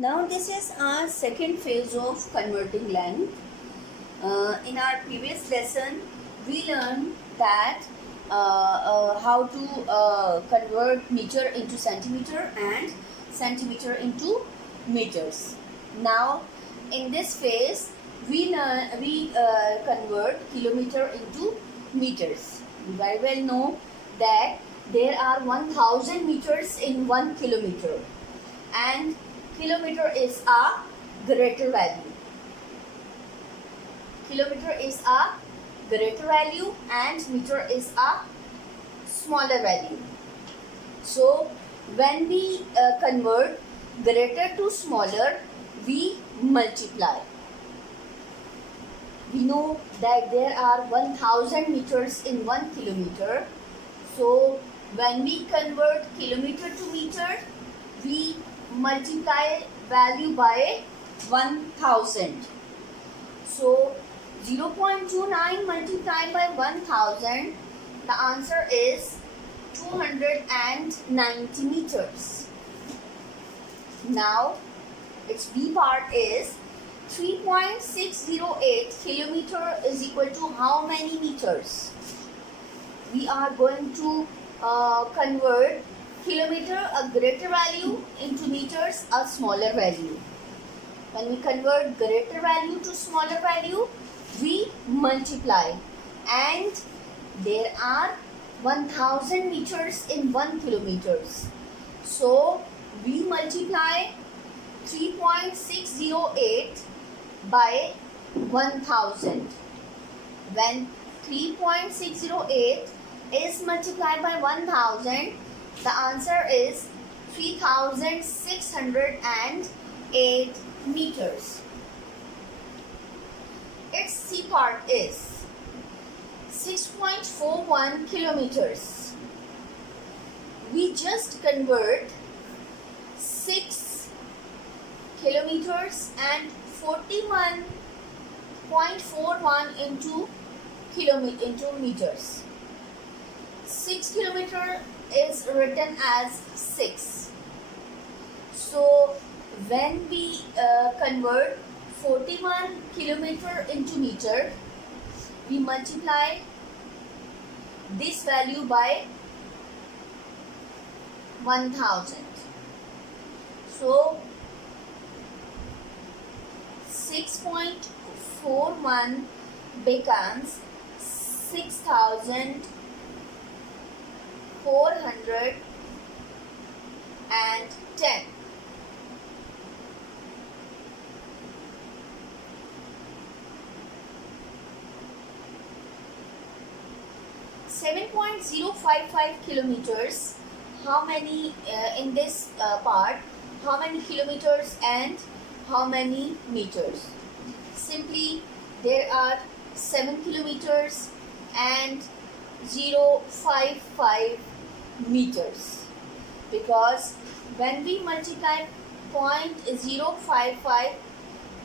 Now this is our second phase of converting length. In our previous lesson, we learned that how to convert meter into centimeter and centimeter into meters. Now, in this phase, we convert kilometer into meters. You very well know that there are 1000 meters in 1 kilometer, and kilometer is a greater value. Kilometer is a greater value and meter is a smaller value. So when we convert greater to smaller, we multiply. We know that there are 1000 meters in 1 kilometer. So when we convert kilometer to meter, we multiply value by 1000. So 0.29 multiplied by 1000, the answer is 290 meters. Now its B part is 3.608 kilometer is equal to how many meters? We are going to convert kilometer, a greater value, into meters, a smaller value. When we convert greater value to smaller value, we multiply, and there are 1000 meters in 1 kilometers. So we multiply 3.608 by 1000. When 3.608 is multiplied by 1000, the answer is 3608 meters. Its C part is 6.41 kilometers. We just convert 6 kilometers and 41.41 into meters. 6 kilometer is written as 6. So when we convert 41 kilometer into meter, we multiply this value by 1000. So 6.41 becomes 6410. 7.055 kilometers. How many in this part? How many kilometers and how many meters? Simply, there are 7 kilometers and 0.55 meters, because when we multiply 0.055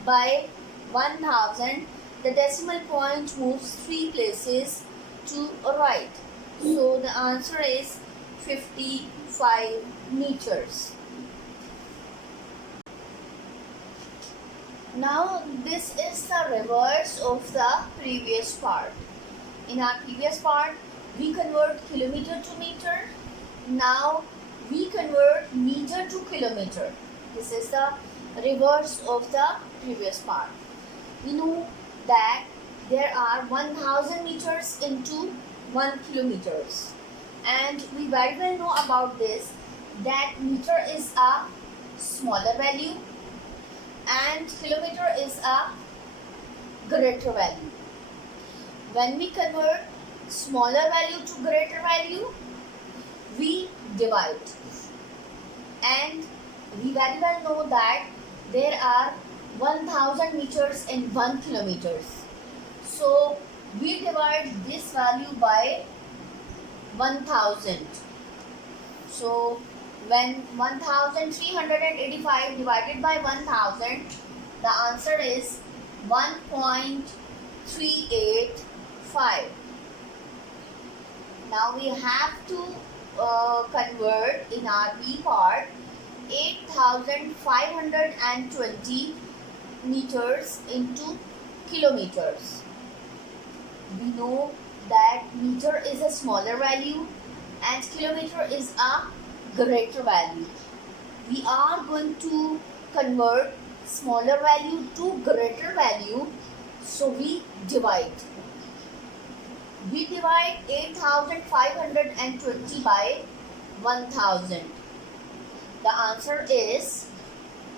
by 1000, the decimal point moves 3 places to right. So the answer is 55 meters. Now this is the reverse of the previous part. In our previous part, we convert kilometer to meter. Now we convert meter to kilometer. This is the reverse of the previous part. We know that there are 1000 meters into 1 kilometers, and we very well know about this, that meter is a smaller value and kilometer is a greater value. When we convert smaller value to greater value, we divide, and we very well know that there are 1000 meters in 1 kilometers. So we divide this value by 1000. So when 1385 divided by 1000, the answer is 1.385. Now we have to convert in our B part 8,520 meters into kilometers. We know that meter is a smaller value and kilometer is a greater value. We are going to convert smaller value to greater value, so we divide. We divide 8,520 by 1000. The answer is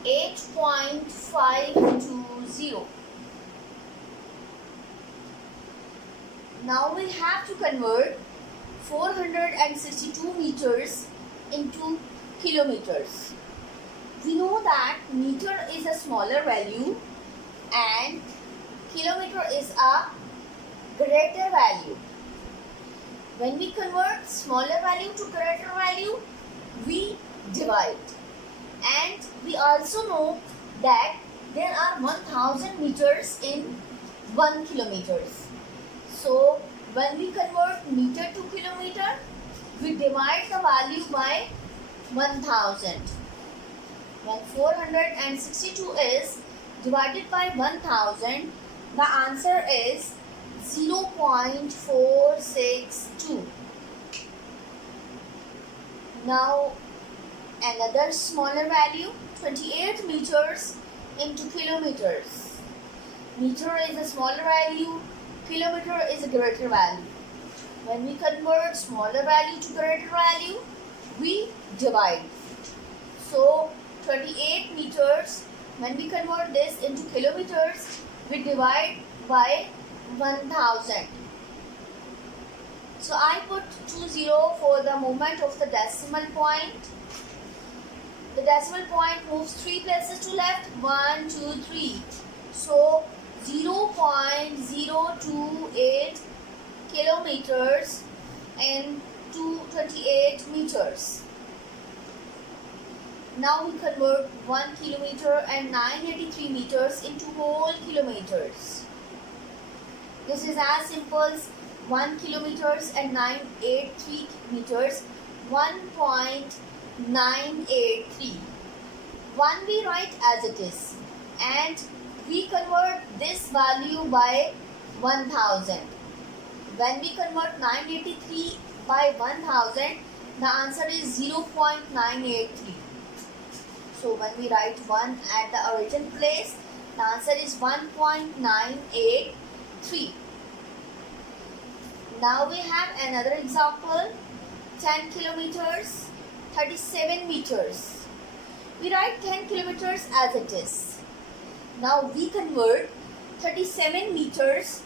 8.520. Now we have to convert 462 meters into kilometers. We know that meter is a smaller value and kilometer is a greater value. When we convert smaller value to greater value, we divide. And we also know that there are 1000 meters in 1 kilometers. So when we convert meter to kilometer, we divide the value by 1000. When 462 is divided by 1000, the answer is 0.462. Now another smaller value, 28 meters into kilometers. Meter is a smaller value, kilometer is a greater value. When we convert smaller value to greater value, we divide. So 28 meters, when we convert this into kilometers, we divide by 1000. So I put 20 for the movement of the decimal point. The decimal point moves 3 places to left, 1, 2, 3. So 0.028 kilometers and 228 meters. Now we convert 1 kilometer and 983 meters into whole kilometers. This is as simple as 1 kilometers and 983 meters, 1.983. 1 we write as it is and we convert this value by 1000. When we convert 983 by 1000, the answer is 0.983. So when we write 1 at the origin place, the answer is 1.983. Now we have another example, 10 kilometers, 37 meters. We write 10 kilometers as it is. Now we convert 37 meters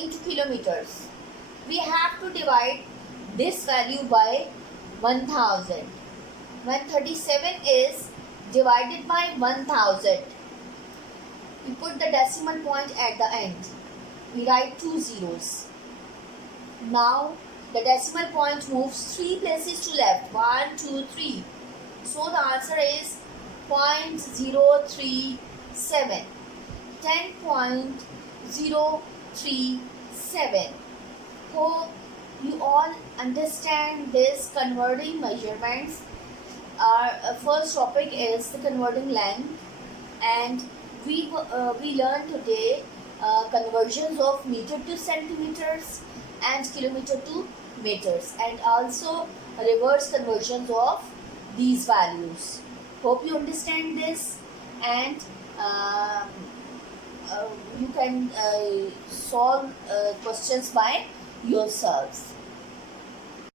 into kilometers. We have to divide this value by 1000. When 37 is divided by 1000, we put the decimal point at the end. We write 2 zeros. Now the decimal point moves 3 places to left, 1, 2, 3. So the answer is 0.037. 10.037. Hope you all understand this converting measurements. Our first topic is the converting length, and we learned today conversions of meter to centimeters and kilometer to meters, and also reverse conversions of these values. Hope you understand this, and you can solve questions by yourselves.